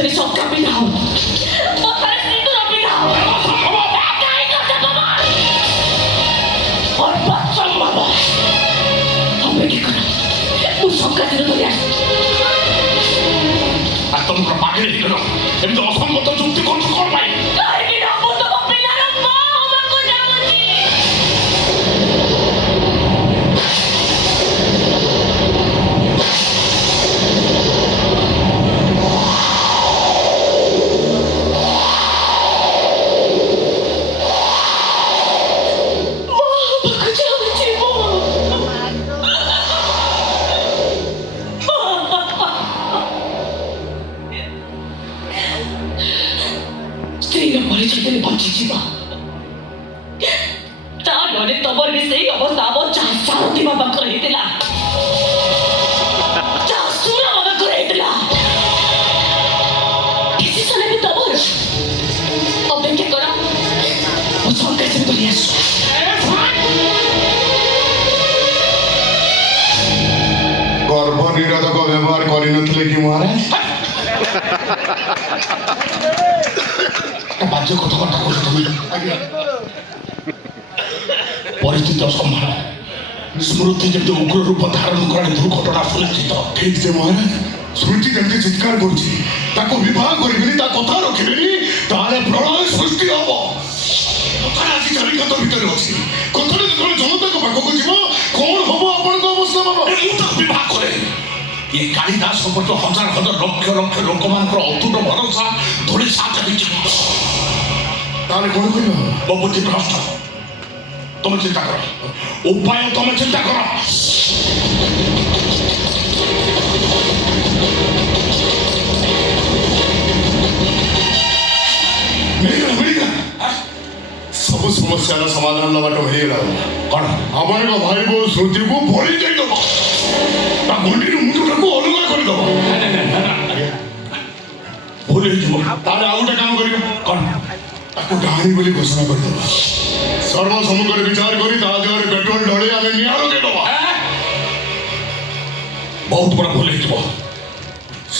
ହାତରେ ଶଙ୍ଖା ପିନ୍ଧାଅ, ମଥାରେ ସିନ୍ଦୁର ପିନ୍ଧାଅ। ଅସମ୍ଭବ। ଅପେକ୍ଷା କର, ମୁଁ ଶଙ୍ଖା ତୀର ଧରି ଆସୁଛି। ତମର ପାଖରେ ହେଇଗଲ ଏମିତି ଅସଙ୍ଗତ ଯୁକ୍ତି କରୁଛୁ କଣ ପାଇଁ? କାହିଁକି ନା ମୁଁ ତମ ପିଲାର ମା ହବାକୁ ଯାଉଛି। ସ୍ତ୍ରୀର ପରିଚୟ ବଞ୍ଚିଯିବ, ତା ନହେଲେ ତମର ବି ସେଇ ଅବସ୍ଥା ଆମ ଯାହା ସାରଥୀ ବାବାଙ୍କର ହେଇଥିଲା, ଯାହା ସୁର ବାବାଙ୍କର ହେଇଥିଲା। ଡିସିସନ ବି ତମର। ଅପେକ୍ଷା କର, ମୁଁ ଶଙ୍ଖା ତୀର ଧରି ଆସୁଛି। ଗର୍ଭ ନିରୋଧକ ବ୍ୟବହାର କରିନଥିଲେ କି ମହାରାଜ? ବାଜ୍ୟ କଥାବାର୍ତ୍ତା କରୁଛ তুমি। ପରିସ୍ଥିତି ଅସମ୍ଭାଳ, ସ୍ମୃତି ଯେମିତି ଉଗ୍ର ରୂପ ଧାରଣ କଲାଣି ଦୁର୍ଘଟଣା ସୁନିଶ୍ଚିତ। ଠିକ ଯେ ମହାରାଜ, ସ୍ମୃତି ଯେମିତି ଚିତ୍କାର କରୁଛି, ତାକୁ ବିବାହ କରିବେନି, ତା କଥା ରଖିବେନି, ତାହେଲେ ପ୍ରଳୟ ସୃଷ୍ଟି ହବ। କଥାଟା ଆଜି ଚାରିକାତ ଭିତରେ ଅଛି। କଥାଟା ଯେତେବେଳେ ଜନତାଙ୍କ ପାଖକୁ ଯିବ, କଣ ହବ ଆପଣଙ୍କ ଅବସ୍ଥା ବାବା? ମୁଁ ତାକୁ ବିବାହ କରେ। ଏ କାଳିଦାସ ପଟ ହଜାର ହଜାର ଲକ୍ଷ ଲକ୍ଷ ଲୋକମାନଙ୍କର ଅତୁଟ ଭରସା ଧୂଳି ସାତ ହେଇଯିବ। ତାହେଲେ କଣ କରିବ? ମୋ ବୁଦ୍ଧି ଭ୍ରଷ୍ଟ। ତମେ ଚିନ୍ତା କର, ଉପାୟ ତମେ ଚିନ୍ତା କର। ମିଳିଗଲା ମିଳିଗଲା, ସବୁ ସମସ୍ୟାର ସମାଧାନ ବାଟ ମିଳିଗଲା। କଣ? ଆପଣଙ୍କ ଭାଇ ବୋଉ ସ୍ମୃତିକୁ ଭରି ଦେଇଦବ, ତା ମୁଣ୍ଡିରୁ ମୁଣ୍ଡଟାକୁ ଅଲଗା କରିଦବ। ଭୁଲ ହେଇଯିବ। ତାହେଲେ ଆଉ ଗୋଟେ କାମ କରିବ, କଣ? ତାକୁ ଡାହାଣୀ ବୋଲି ଘୋଷଣା କରିଦବ। ସର୍ବ ସମ୍ମୁଖରେ ବିଚାର କରି ତା ଦେହରେ ପେଟ୍ରୋଲ ଢଳି ଆମେ ନିଆଁ ଲଗେଇଦବା। ବହୁତ ବଡ଼ ଭୁଲ ହେଇଯିବ।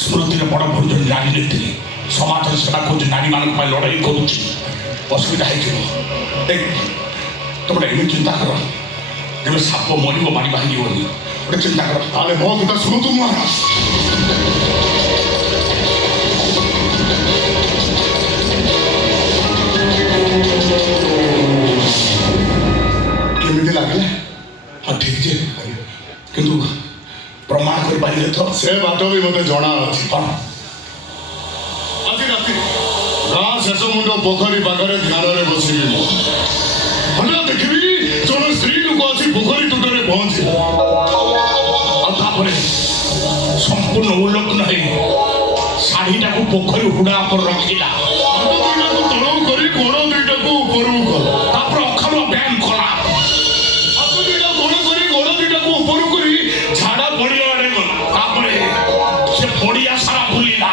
ସ୍ମୃତିର ବଡ଼ ଭୁଲ ଜଣେ ନାରୀ ନେଇଥିଲି, ସମାଜର ସେବା କରୁଛି, ନାରୀମାନଙ୍କ ପାଇଁ ଲଢ଼େଇ କରୁଛି, ଅସୁବିଧା ହେଇଯିବ। ତମେ ଏମିତି ଚିନ୍ତା କର, ଯେବେ ସାପ ମରିବ ମାରି ଭାଙ୍ଗିବନି। ଗୋଟେ ଚିନ୍ତା କର। ତାହେଲେ ମୋ କଥା ଶୁଣନ୍ତୁ ମହାରାଜ। କେମିତି ଲାଗିଲା? ହଁ ଠିକ ଯେ, କିନ୍ତୁ ପ୍ରମାଣ କରିପାରିଲେ ତ? ସେ ବାଟ ବି ମୋତେ ଜଣା ଅଛି। କଣ? ଆଜି ରାତିରେ ଗାଁ ଶେଷ ମୁଣ୍ଡ ପୋଖରୀ ପାଖରେ ଧ୍ୟାନରେ ବସିବି ମୁଁ। ହଠାତ୍ ଦେଖିବି ଜଣେ ସ୍ତ୍ରୀ ଲୋକ ଆସି ପୋଖରୀ ତୁଟରେ ପହଞ୍ଚିଲା। ଆଉ ତାପରେ ସମ୍ପୂର୍ଣ୍ଣ ଉଲ୍ଲଗ୍ନ ହେଇ ଶାଢ଼ୀଟାକୁ ପୋଖରୀ ହୁଡ଼ା ଉପରେ ରଖିଲା। ହାତ ଦୁଇଟାକୁ ତଳକୁ କରି ଗୋଡ଼ ଦୁଇଟାକୁ ଉପରକୁ କଲା। ତାପରେ ଅଖାରୁଆ ବ୍ୟାୟାମ କଲା। ହାତ ଦୁଇଟା ତଳ କରି ଗୋଡ଼ ଦୁଇଟାକୁ ଉପରକୁ କରି ଝାଡ଼ା ପଡ଼ିଆ ଆଡ଼େ ଗଲା। ତାପରେ ସେ ପଡ଼ିଆ ସାରା ବୁଲିଲା।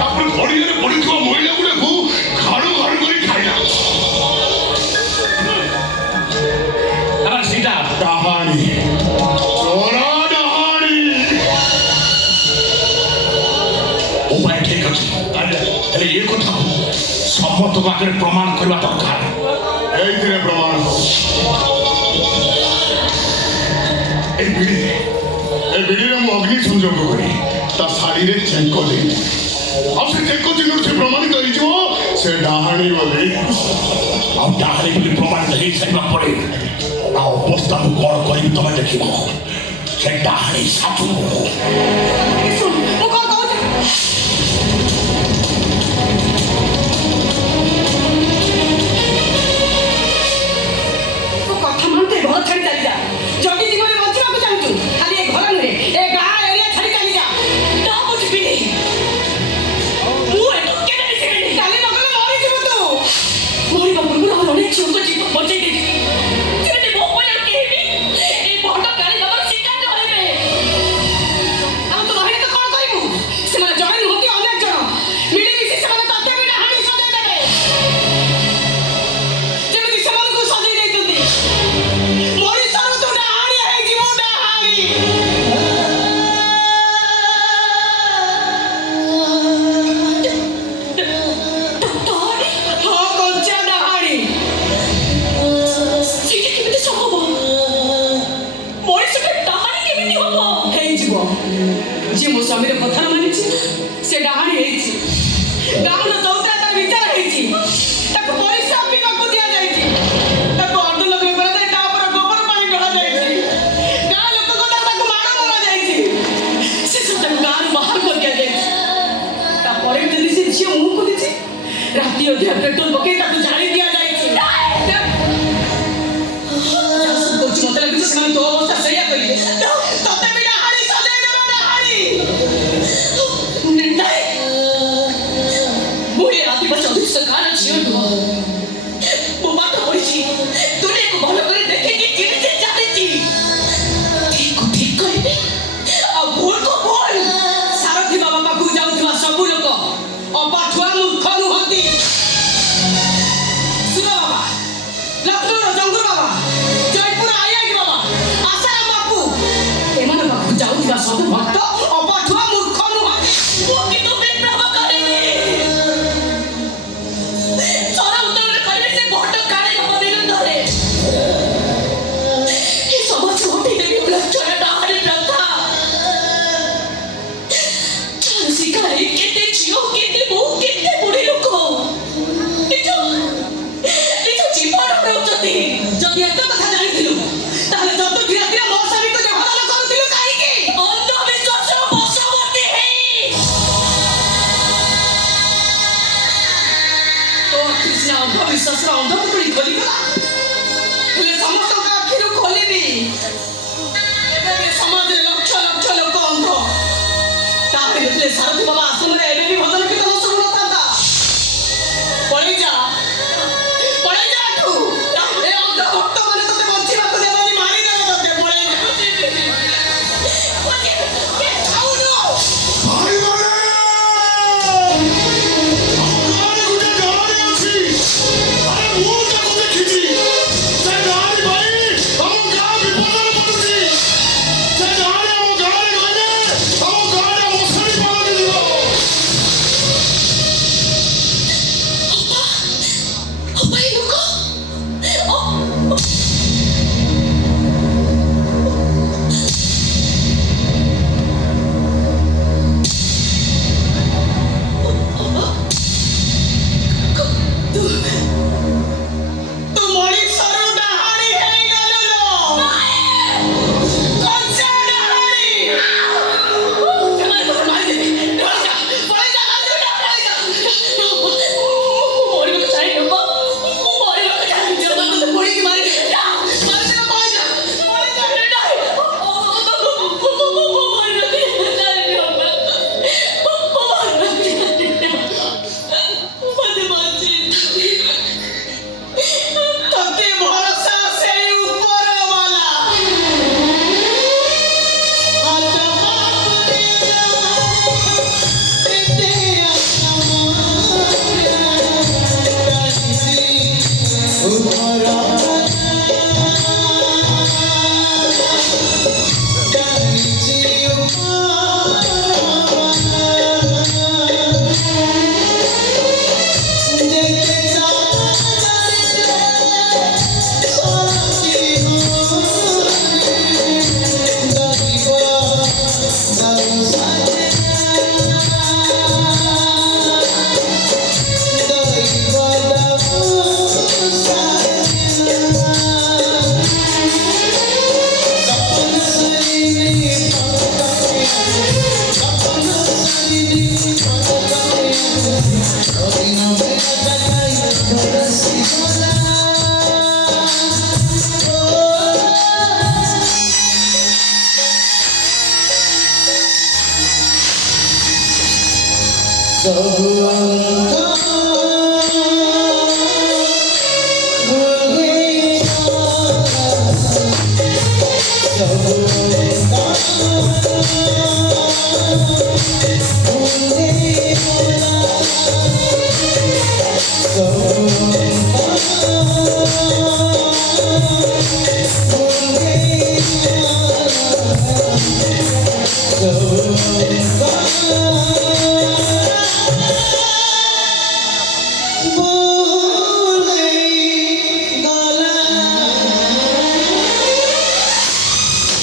ତାପରେ ପଡ଼ିଆରେ ପଡ଼ିଥିବା ମହିଳା ଗୁଡ଼ାକୁ ଘାଡ଼ୁ ଘାଡ଼ୁ କରି ଖାଇଲା। ସେଇଟା ଡାହାଣୀ, ଚୋରା ଡାହାଣୀ। ଉପାୟ ଠିକ ଅଛି, ହେଲେ ଏ କଥାକୁ ସମସ୍ତଙ୍କ ଆଗରେ ପ୍ରମାଣ କରିବା ଦରକାର। ଏଇଥିରେ ପ୍ରମାଣ ଏ ବିଡ଼ିରେ ମୁଁ ଅଗ୍ନି ସଂଯୋଗ କରି ତା ଶାଢ଼ୀରେ ଚେଙ୍କ ଦେଇଛି। ଆଉ ସେ ଚେଙ୍କ ଚିହ୍ନରୁ ସେ ପ୍ରମାଣିତ ହେଇଯିବ ସେ ଡାହାଣୀ ବୋଲି। ଆଉ ଡାହାଣୀ ବୋଲି ପ୍ରମାଣିତ ହେଇସାରିବା ପରେ ଆଉ ଅବସ୍ଥା ମୁଁ କଣ କରିବି ତମେ ଦେଖିବ। ସେ ଡାହାଣୀ ସାଧୁ। ମୁଁ କଣ କହୁଛି? କଥା ମାନତେ ଘର ଛାଡ଼ି ଚାଲିଯା। ଯଦି ଜୀବନରେ ବଞ୍ଚିବାକୁ ଚାହୁଁଛୁ, ଖାଲି ଏ ଘର ନୁହେଁ, ଏ ଗାଁ ଏରିଆ ଛାଡ଼ି ଚାଲିଯା। ନା ମୁଁ ଯିବିନି। ମୁଁ ଏଠୁ କେବେ ବି ଯିବିନି। କାଲି ନଗଲେ ମରିଯିବୁ ତୁ। ମରିବା ପୂର୍ବରୁ ଆଉ ଅନେକ ଝିଅଙ୍କ ଜୀବନ ବଞ୍ଚେଇ ଦେଇଛି। ଯେମିତି ମୋ ପରିବାର କେହି ବି ଏଇ ଭଣ୍ଡ କାଳି ବାବାର ଶିକାର ନ ହେବେ। ଆଉ ତୁ ରହିଲେ ତ କଣ କରିବୁ? ସେମାନେ ଜଣେ ନୁହନ୍ତି, ଅନେକ ଜଣ ମିଳିମିଶି ସେମାନେ ତତେ ବି ଡାହାଣୀ ସଜେଇ ଦେବେ, ଯେମିତି ସେମାନଙ୍କୁ ସଜେଇ ଦେଇଛନ୍ତି। ମଣିଷରୁ ତୁ ଡାହାଣୀ ହେଇଯିବୁ। ବୁଝିବ ଯିଏ ମୋ ସ୍ୱାମୀର କଥା ନ ମାନିଛି ସେ ଡାହାଣୀ ହେଇଛି। ଗାଁର ଚୌତା ତାର ବିଚାର ହେଇଛି, ତାକୁ ପରିଶ୍ରା ପିଇବାକୁ ଦିଆଯାଇଛି, ତାକୁ ଅର୍ଦ୍ଧଲଗ୍ନ କରାଯାଇ ତା ଉପରେ ଗୋବର ପାଣି ଢଳାଯାଇଛି, ଗାଁ ଲୋକଙ୍କ ଦ୍ୱାରା ତାକୁ ମାଡ଼ ମରାଯାଇଛି, ଶେଷ ତାକୁ ଗାଁରୁ ବାହାର କରିଦିଆଯାଇଛି। ତାପରେ ଯଦି ସେ ଝିଅ ମୁହଁ ଖୋଲିଛି ରାତି ଅଧିକା ପେଟ୍ରୋଲ ପକେଇ ତାକୁ ଜାଳି ଦିଆଯାଇଛି। ମତେ ଲାଗୁଛି ସେମାନେ ତୋ ଅବସ୍ଥା ସେଇଆ କରିବେ। ତତେ ବି ଡାହାଣୀ ସଜାଇ ଦେବ ଡାହାଣୀ। ମୁଁ ଏ ଆଦିବାସୀ ଅଧୀଶ ଗାଁର ଝିଅ ନୁହଁ। ମୁଁ ପାଠ ପଢିଛି, ଦୁନିଆକୁ ଭଲ କରି ଦେଖିକି ଚିହ୍ନିଛି ଜାଣିଛି। ଠିକକୁ ଠିକ କହିବି ଆଉ ଭୁଲକୁ ଭୁଲ। ସାରଥୀ ବାବା ପାଖକୁ ଯାଉଥିବା ସବୁ ଲୋକ ଅପାଠୁଆ ମୂର୍ଖ ନୁହନ୍ତି। ଶିବ ବାବା, ଲକ୍ଷ୍ନୌର ଜଙ୍ଗୁର ବାବା, ଜୟପୁର ଆଇଆଇଟି ବାବା, ଆଶାରାମ ବାପୁ ଏମାନଙ୍କ ପାଖକୁ ଯାଉଥିବା ସବୁ ଭକ୍ତ ଅପାଠୁଆ ମୂର୍ଖ ନୁହନ୍ତି। ମୁଁ କିନ୍ତୁ ବିପ୍ଳବ କରିବି। ସର ଉତ୍ତରରେ କହିଲେ ସେ ଭୋଟ କାଳେ ହବ ବିରୁଦ୍ଧରେ। ଏ ସମାଜ ଉଠେଇ ଦେବି ଲକ୍ଷ୍ୟର ଡାହାଣୀ ପ୍ରଥା। ତାର ଶିକାରୀ କେତେ ଝିଅ, କେତେ ବୋହୂ, କେତେ ବୁଢ଼ୀ ଲୋକ ନିଜ ଜୀବନ ରହୁଛନ୍ତି। ଯଦି ଏତେ କଥା ଜାଣିଥିଲୁ ତାହେଲେ ଯତ ଧୀରେ ଧୀରେ ମୋ ସ୍ୱାମୀକୁ ଦେହଦାନ କରୁଥିଲୁ କାହିଁକି? ଅନ୍ଧବିଶ୍ୱାସର ବଶବର୍ତ୍ତୀ ହେଇ ତୋ ଆଖି ସିନା ଅନ୍ଧବିଶ୍ୱାସର ଅନ୍ଧପୁଟୁଳି ଖୋଲିଗଲା, ହେଲେ ସମସ୍ତଙ୍କ ଆଖିରୁ ଖୋଲିନି। ଏବେ ବି ସମାଜରେ ଲକ୍ଷ ଲକ୍ଷ ଲୋକ ଅନ୍ଧ। ତାହେଲେ ଯେତେବେଳେ ସାରଥୀ ବାବା ଆଶ୍ରମରେ ଏବେ ବି ଭଜନ କୀର୍ତ୍ତନ ଶୁଣୁନଥାନ୍ତା। ପଳେଇ ଯା ଏଠୁ। ଏ ଅନ୍ଧ ଭକ୍ତମାନେ ତତେ ବଞ୍ଚିବାକୁ ଦେବନି, ମାରିଦେବେ ତତେ। ପଳେଇ ଯା। ଯାଉନୁ। ଭାଇମାନେ, ଆମ ଗାଁରେ ଗୋଟେ ଡାହାଣୀ ଅଛି। ଆରେ ମୁଁ ତାକୁ ଦେଖିଛି। ସେ ଡାହାଣୀ ଭାଇ ଆମ ଗାଁ ବିପଦରେ ପଡୁଛି। ସେ ଡାହାଣୀ ଆମ ଗାଁରେ ରହିଲେ ଆମ ଗାଁରେ ମଶାଣି ପାଲଟି ଯିବ। ଅପା ଏ ଲୋକ ତୁ ମଣିଷରୁ ଡାହାଣୀ ହେଇଗଲୁ ଲୋ। କଞ୍ଚା ଡାହାଣୀ। ସେମାନେ ତତେ ମାରିଦେବେ। ପଳେଇ ଯା, ପଳେଇ ଯା, ପଳେଇ ଯା। ମରିବାକୁ ଚାହିଁନି ଅପା, ମରିବାକୁ ଚାହିଁନି ଅପା, ତତେ ପୋଡ଼ିକି ମାରିଦେବେ। ମାରିଦେବେ, ପଳେଇ ଯା, ପଳେଇ ଯା। ତତେ ଭରସା ସେଇ ଉପରବାଲା। So